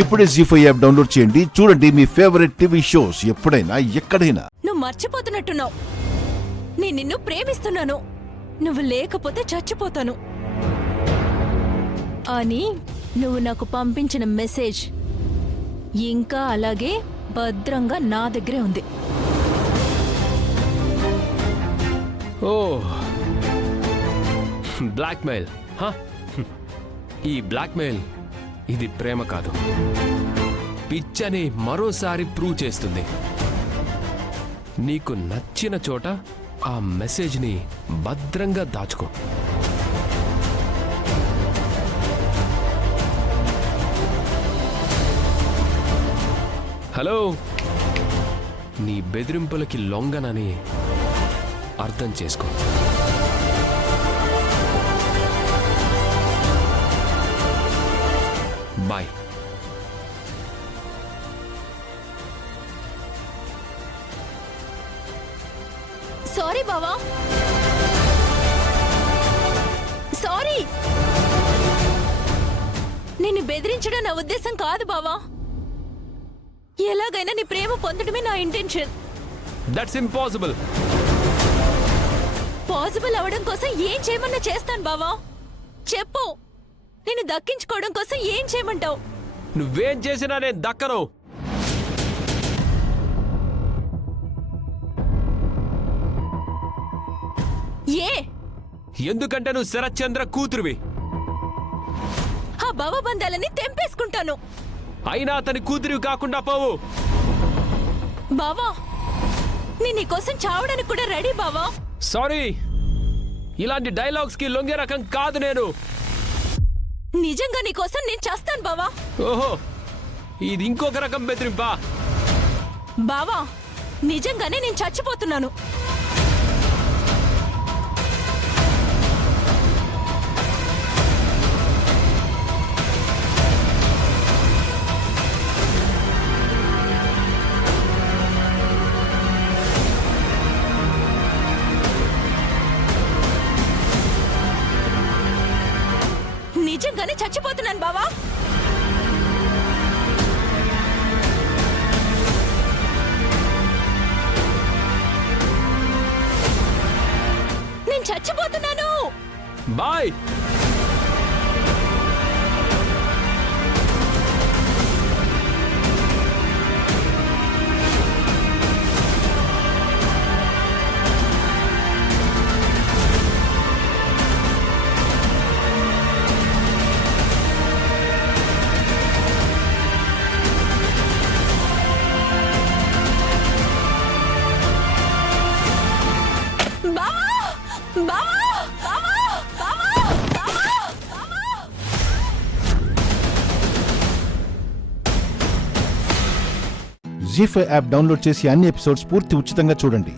ఇప్పుడే జీ5 app download చేయండి. చూడండి మీ ఫేవరెట్ టీవీ షోస్ ఎప్పుడైనా ఎక్కడైనా. నువ్వు మర్చిపోతున్నట్టున్నావు. నేను నిన్ను ప్రేమిస్తున్నాను. నువ్వు లేకపోతే చచ్చిపోతాను అని నువ్వు నాకు పంపించిన మెసేజ్ ఇంకా అలాగే భద్రంగా నా దగ్గరే ఉంది. ఓ బ్లాక్మెయిల్. ఈ బ్లాక్మెయిల్ ఇది ప్రేమ కాదు, పిచ్చని మరోసారి ప్రూవ్ చేస్తుంది. నీకు నచ్చిన చోట ఆ మెసేజ్ని భద్రంగా దాచుకో. హలో, నీ బెదిరింపులకి లొంగనని అర్థం చేసుకో. బాయ్. సారీ బావా, సారీ. నిన్ను బెదిరించడం నా ఉద్దేశం కాదు బావా. ఎలాగైనా నీ ప్రేమ పొందడమే నా ఇంటెన్షన్. That's impossible. పాసిబుల్ అవడం కోసం ఏం చేయమన్నా చేస్తాను బావా. చెప్పు, నిన్ను దక్కించుకోవడం కోసం ఏం చేయమంటావు? నువ్వేం చేసినా నేను దక్కను. ఏ? ఎందుకంటే నువ్వు శరత్చంద్ర కూతురువి. ఆ భవబంధాలని తెంపేసుకుంటాను. అయినా అతని కూతురివి కాకుండా పోవు. బావా, నేను నీకోసం చావడానికి కూడా రెడీ బావా. సారీ, ఇలాంటి డైలాగ్స్ కి లొంగే రకం కాదు నేను. నిజంగా నీకోసం నేను చేస్తాను బావా. ఓహో, ఇది ఇంకొక రకం బెదిరింపా? బావా, నిజంగానే నేను చచ్చిపోతున్నాను. నిజంగానే చచ్చిపోతున్నాను బావా. నేను చచ్చిపోతున్నాను. బాయ్. జీ5 యాప్ డౌన్లోడ్ చేసి అన్ని ఎపిసోడ్స్ పూర్తి ఉచితంగా చూడండి.